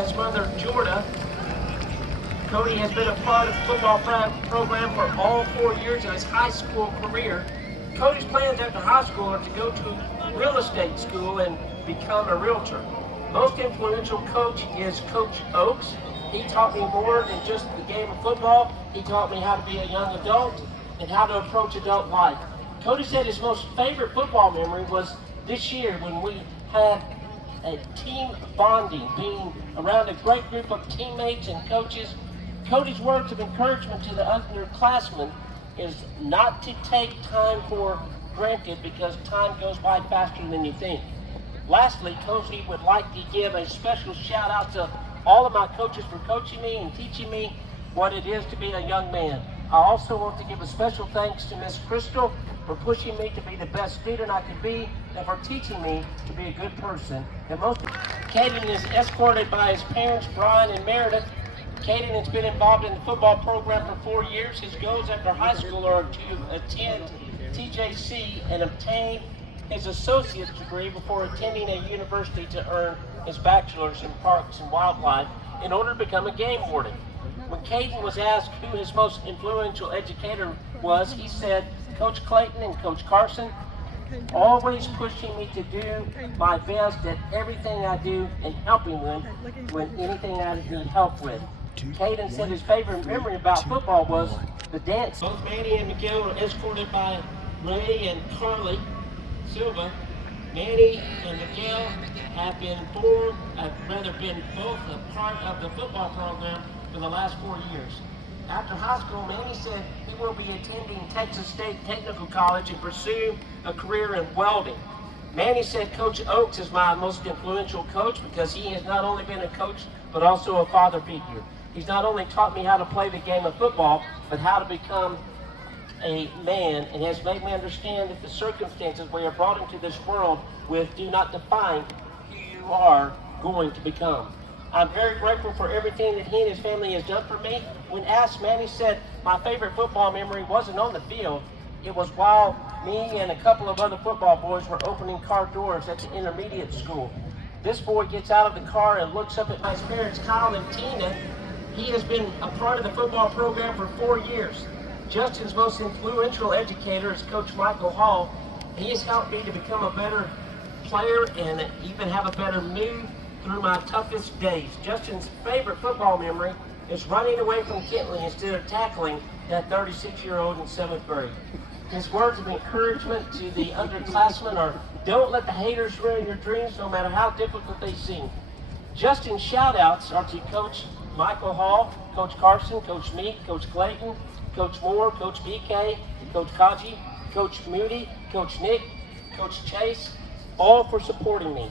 by his mother, Jorda. Cody has been a part of the football program for all 4 years of his high school career. Cody's plans after high school are to go to real estate school and become a realtor. Most influential coach is Coach Oaks. He taught me more than just the game of football. He taught me how to be a young adult and how to approach adult life. Cody said his most favorite football memory was this year when we had a team bonding, being around a great group of teammates and coaches. Cody's words of encouragement to the underclassmen is not to take time for granted because time goes by faster than you think. Lastly, Cody would like to give a special shout out to all of my coaches for coaching me and teaching me what it is to be a young man. I also want to give a special thanks to Miss Crystal for pushing me to be the best student I could be and for teaching me to be a good person. And most Caden is escorted by his parents, Brian and Meredith. Caden has been involved in the football program for 4 years. His goals after high school are to attend TJC and obtain his associate's degree before attending a university to earn his bachelor's in parks and wildlife in order to become a game warden. When Caden was asked who his most influential educator was, he said Coach Clayton and Coach Carson, always pushing me to do my best at everything I do and helping them when anything I need help with. Caden said his favorite memory about football was the dance. Both Manny and Miguel were escorted by Ray and Carly Silva. Manny and Miguel have been both a part of the football program for the last 4 years. After high school, Manny said he will be attending Texas State Technical College and pursue a career in welding. Manny said Coach Oaks is my most influential coach because he has not only been a coach, but also a father figure. He's not only taught me how to play the game of football, but how to become a man, and has made me understand that the circumstances we are brought into this world with do not define who you are going to become. I'm very grateful for everything that he and his family has done for me. When asked, Manny said my favorite football memory wasn't on the field. It was while me and a couple of other football boys were opening car doors at the intermediate school. This boy gets out of the car and looks up at my parents, Kyle and Tina. He has been a part of the football program for 4 years. Justin's most influential educator is Coach Michael Hall. He has helped me to become a better player and even have a better mood through my toughest days. Justin's favorite football memory is running away from Kentley instead of tackling that 36-year-old in 7th grade. His words of encouragement to the underclassmen are, don't let the haters ruin your dreams no matter how difficult they seem. Justin's shout-outs are to Coach Michael Hall, Coach Carson, Coach Meek, Coach Clayton, Coach Moore, Coach BK, Coach Kaji, Coach Moody, Coach Nick, Coach Chase, all for supporting me.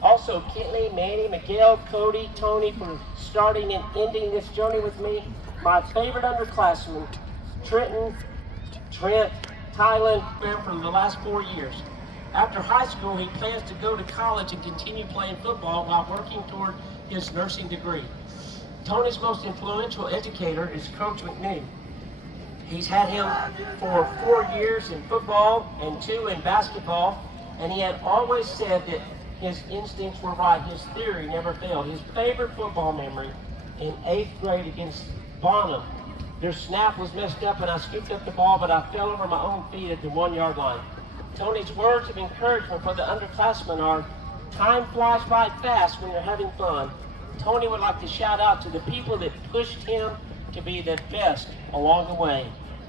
Also, Kentley, Manny, Miguel, Cody, Tony for starting and ending this journey with me. My favorite underclassmen, Trenton, Trent, Tylen, for the last 4 years. After high school, he plans to go to college and continue playing football while working toward his nursing degree. Tony's most influential educator is Coach McNew. He's had him for 4 years in football and 2 in basketball, and he had always said that his instincts were right. His theory never failed. His favorite football memory in 8th grade against Bonham. Their snap was messed up and I scooped up the ball, but I fell over my own feet at the 1-yard line. Tony's words of encouragement for the underclassmen are, time flies by fast when you're having fun. Tony would like to shout out to the people that pushed him to be the best along the way.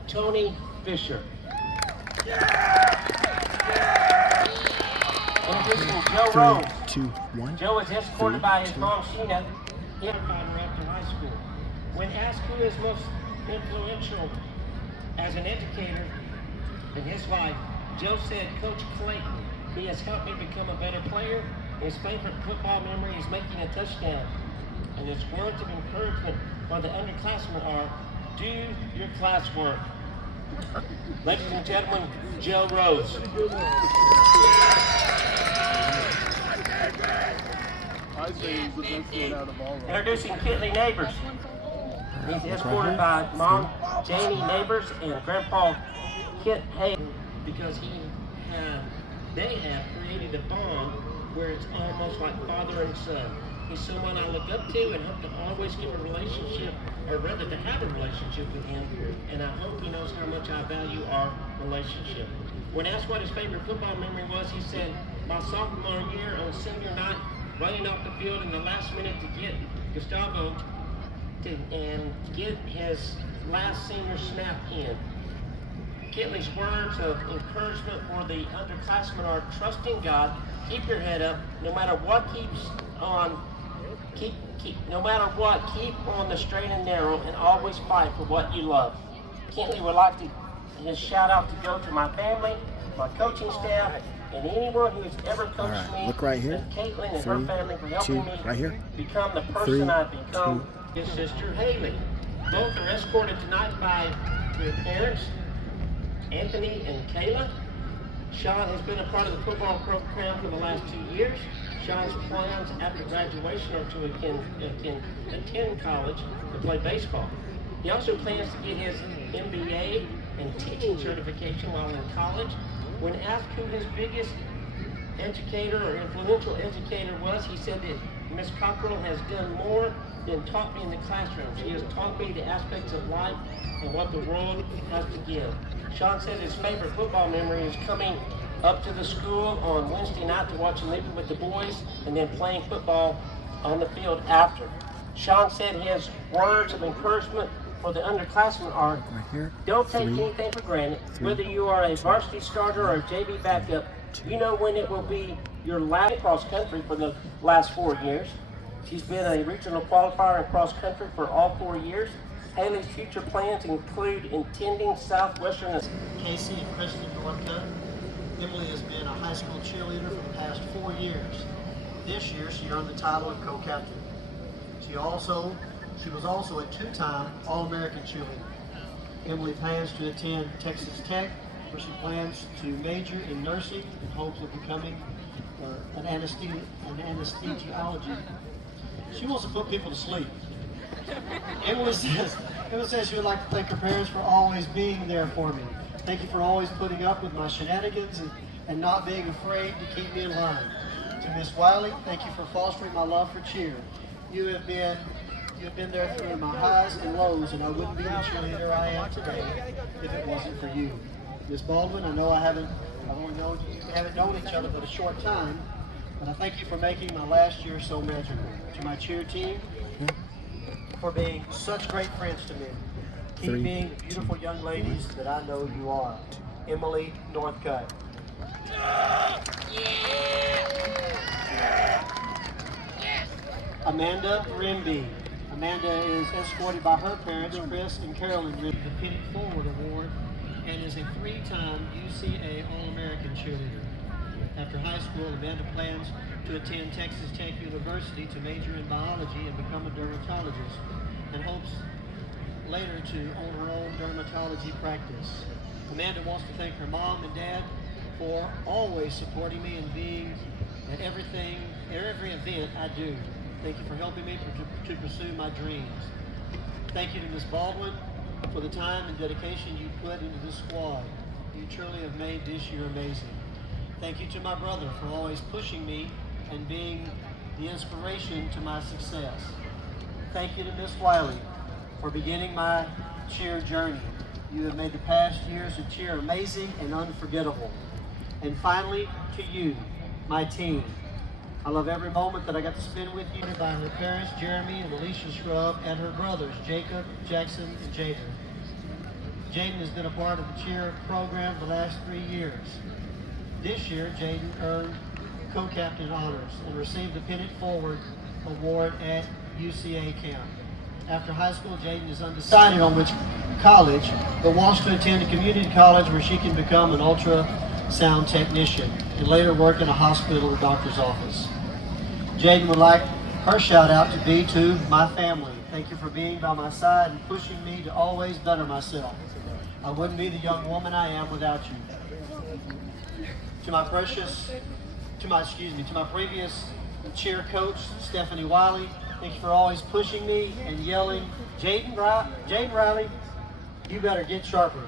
Tony Fisher. Introducing Joe Rose. 3, 2, 1. Joe is escorted by his mom, Sheena, after high school. When asked who is most influential as an educator in his life, Joe said Coach Clayton. He has helped me become a better player. His favorite football memory is making a touchdown. And his words of encouragement for the underclassmen are, do your classwork. Ladies and gentlemen, Joe Rose. Introducing Kentley Neighbors. He's escorted by Mom Jamie Neighbors and Grandpa Kit Hay because they have created a bond where it's almost like father and son. He's someone I look up to and hope to always keep a relationship, or rather to have a relationship with him, and I hope he knows how much I value our relationship. When asked what his favorite football memory was, he said, my sophomore year on senior night, running off the field in the last minute to get Gustavo and get his last senior snap in. Kitley's words of encouragement for the underclassmen are trust in God, keep your head up, no matter what keep on the straight and narrow, and always fight for what you love. Kitley would like his shout out to go to my family, my coaching staff, and anyone who has ever coached me. Look right here. And Caitlin and her family for helping me right here. become the person I've become. His sister Haley. Both are escorted tonight by their parents, Anthony and Kayla. Sean has been a part of the football program for the last 2 years. Sean's plans after graduation are to attend college to play baseball. He also plans to get his MBA and teaching certification while in college. When asked who his biggest educator or influential educator was, he said that Miss Cockrell has done more than taught me in the classroom. She has taught me the aspects of life and what the world has to give. Sean said his favorite football memory is coming up to the school on Wednesday night to watch Living with the Boys and then playing football on the field after. Sean said his words of encouragement for the underclassmen are, don't take anything for granted. Whether you are a varsity starter or a JV backup, you know when it will be your last cross country for the last 4 years. She's been a regional qualifier in cross country for all 4 years. Haley's future plans include attending Southwestern. Casey and Kristen Northcutt. Emily has been a high school cheerleader for the past 4 years. This year, she earned the title of co-captain. She was also a 2-time All-American cheerleader. Emily plans to attend Texas Tech, where she plans to major in nursing in hopes of becoming an anesthesiology. She wants to put people to sleep. Emily says she would like to thank her parents for always being there for me. Thank you for always putting up with my shenanigans and not being afraid to keep me in line. To Miss Wiley, thank you for fostering my love for cheer. You have been there through my highs and lows, and I wouldn't be the cheerleader I am today if it wasn't for you. Miss Baldwin, I know we haven't known each other but a short time, but I thank you for making my last year so magical. To my cheer team, for being such great friends to me. Keep being the beautiful young ladies that I know you are. Emily Northcutt. Amanda Rimby. Amanda is escorted by her parents, Chris and Carolyn Rimby, the Penny Forward Award, and is a 3-time UCA All-American cheerleader. After high school, Amanda plans to attend Texas Tech University to major in biology and become a dermatologist, and hopes later to own her own dermatology practice. Amanda wants to thank her mom and dad for always supporting me and being at every event I do. Thank you for helping me to pursue my dreams. Thank you to Ms. Baldwin for the time and dedication you put into this squad. You truly have made this year amazing. Thank you to my brother for always pushing me and being the inspiration to my success. Thank you to Ms. Wiley for beginning my cheer journey. You have made the past years of cheer amazing and unforgettable. And finally, to you, my team. I love every moment that I got to spend with you. By her parents, Jeremy and Alicia Scrub, and her brothers, Jacob, Jackson, and Jaden. Jaden has been a part of the cheer program the last 3 years. This year, Jaden earned co-captain honors and received the Pennant Forward Award at UCA camp. After high school, Jaden is undecided on which college, but wants to attend a community college where she can become an ultrasound technician and later work in a hospital or doctor's office. Jaden would like her shout out to be to my family. Thank you for being by my side and pushing me to always better myself. I wouldn't be the young woman I am without you. To my previous cheer coach, Stephanie Wiley, thank you for always pushing me and yelling, Jaden Riley, you better get sharper.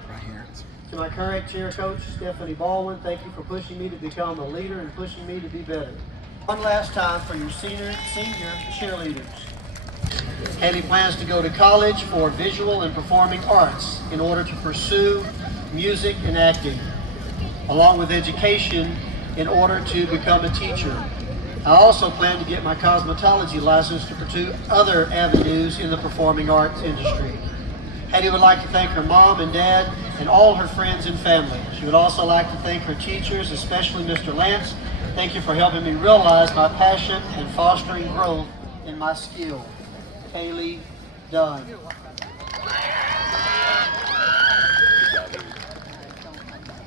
To my current cheer coach, Stephanie Baldwin, thank you for pushing me to become a leader and pushing me to be better. One last time for your senior cheerleaders. Haley plans to go to college for visual and performing arts in order to pursue music and acting, along with education in order to become a teacher. I also plan to get my cosmetology license to pursue other avenues in the performing arts industry. Hattie would like to thank her mom and dad and all her friends and family. She would also like to thank her teachers, especially Mr. Lance. Thank you for helping me realize my passion and fostering growth in my skill. Haley Dunn.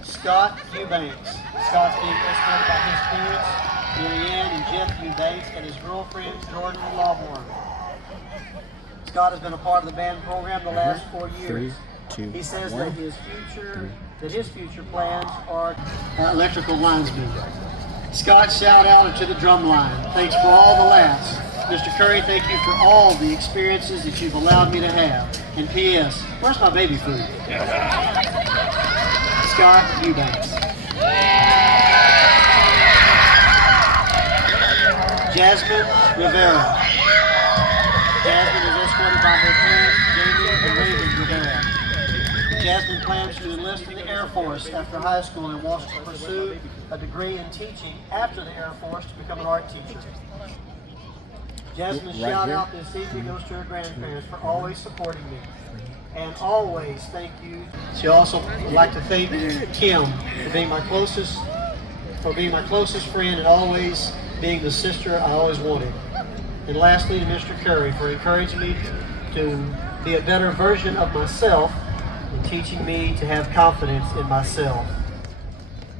Scott Eubanks. Scott's being escorted by his parents, Mary Ann and Jeff Eubanks, and his girlfriend, Jordan Lawhorn. Scott has been a part of the band program the last 4 years. He says that his future plans are electrical linesman. Scott, shout out to the drum line. Thanks for all the laughs. Mr. Curry, thank you for all the experiences that you've allowed me to have. And P.S., where's my baby food? Scott Eubanks. Jasmine Rivera. Jasmine is escorted by her parents, Jamie and Raven Rivera. Jasmine plans to enlist in the Air Force after high school and wants to pursue a degree in teaching after the Air Force to become an art teacher. Jasmine's shout out this evening goes to her grandparents for always supporting me. And always thank you. She also would like to thank Kim for being my closest friend and always being the sister I always wanted. And lastly to Mr. Curry for encouraging me to be a better version of myself and teaching me to have confidence in myself.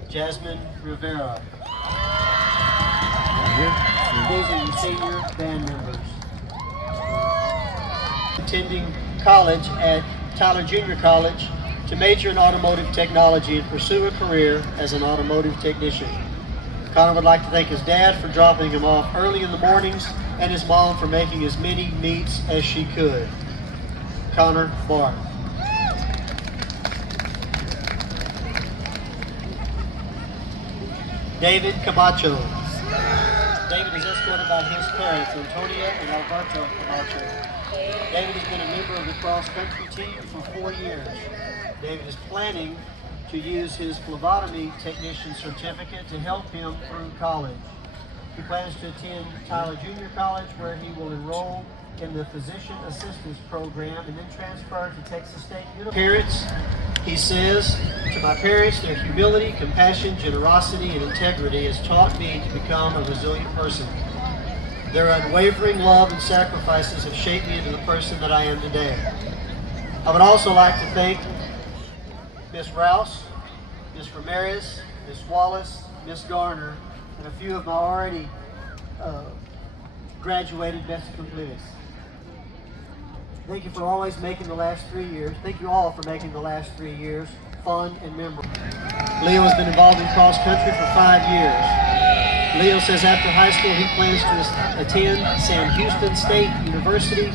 Jasmine Rivera. These are your senior band members. Attending college at Tyler Junior College to major in automotive technology and pursue a career as an automotive technician. Connor would like to thank his dad for dropping him off early in the mornings and his mom for making as many meets as she could. Connor Barr. David Camacho. David is escorted by his parents, Antonia and Alberto Camacho. David has been a member of the cross-country team for 4 years. David is planning to use his phlebotomy technician certificate to help him through college. He plans to attend Tyler Junior College where he will enroll in the physician assistance program and then transfer to Texas State University. Parents, he says, to my parents, their humility, compassion, generosity, and integrity has taught me to become a resilient person. Their unwavering love and sacrifices have shaped me into the person that I am today. I would also like to thank Miss Rouse, Miss Ramirez, Miss Wallace, Miss Garner, and a few of my already graduated best completes. Thank you for always making the last 3 years. Thank you all for making the last 3 years fun and memorable. Leo has been involved in cross country for 5 years. Leo says after high school he plans to attend Sam Houston State University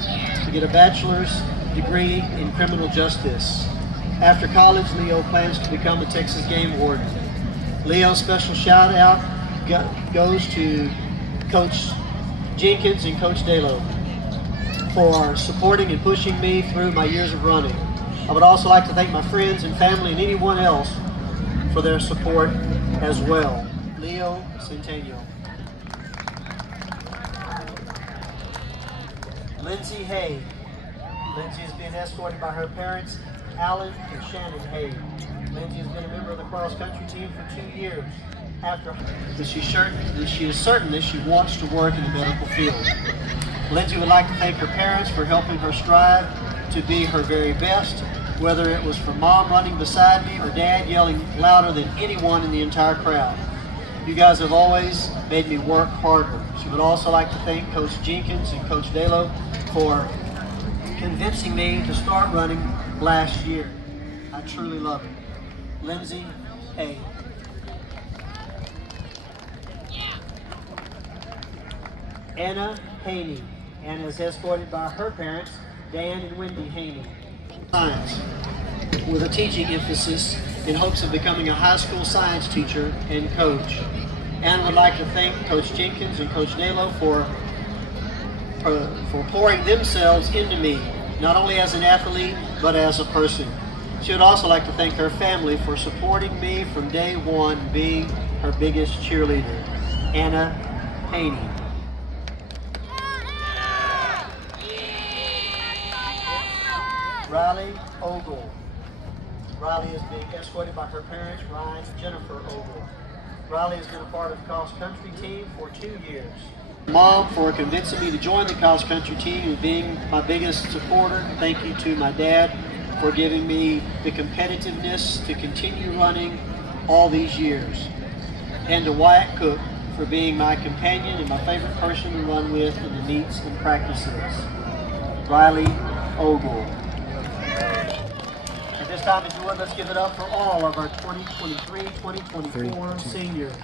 to get a bachelor's degree in criminal justice. After college, Leo plans to become a Texas game warden. Leo's special shout out goes to Coach Jenkins and Coach Dalo for supporting and pushing me through my years of running. I would also like to thank my friends and family and anyone else for their support as well. Leo Centennial. Lindsay Hay. Lindsay is being escorted by her parents, Alan and Shannon Hay. Lindsay has been a member of the cross-country team for 2 years. After she is certain that she wants to work in the medical field. Lindsay would like to thank her parents for helping her strive to be her very best, whether it was for mom running beside me or dad yelling louder than anyone in the entire crowd. You guys have always made me work harder. She would also like to thank Coach Jenkins and Coach Dalo for convincing me to start running last year. I truly love it. Lindsay A. Anna Haney. Anna is escorted by her parents, Dan and Wendy Haney. Science, with a teaching emphasis in hopes of becoming a high school science teacher and coach. and would like to thank Coach Jenkins and Coach Nalo for pouring themselves into me, not only as an athlete, but as a person. She would also like to thank her family for supporting me from day one, being her biggest cheerleader, Anna Haney. Riley Ogle. Riley is being escorted by her parents, Ryan and Jennifer Ogle. Riley has been a part of the cross-country team for 2 years. Mom for convincing me to join the cross-country team and being my biggest supporter. Thank you to my dad for giving me the competitiveness to continue running all these years. And to Wyatt Cook for being my companion and my favorite person to run with in the meets and practices. Riley Ogle. At this time, if you would, let's give it up for all of our 2023-2024 seniors.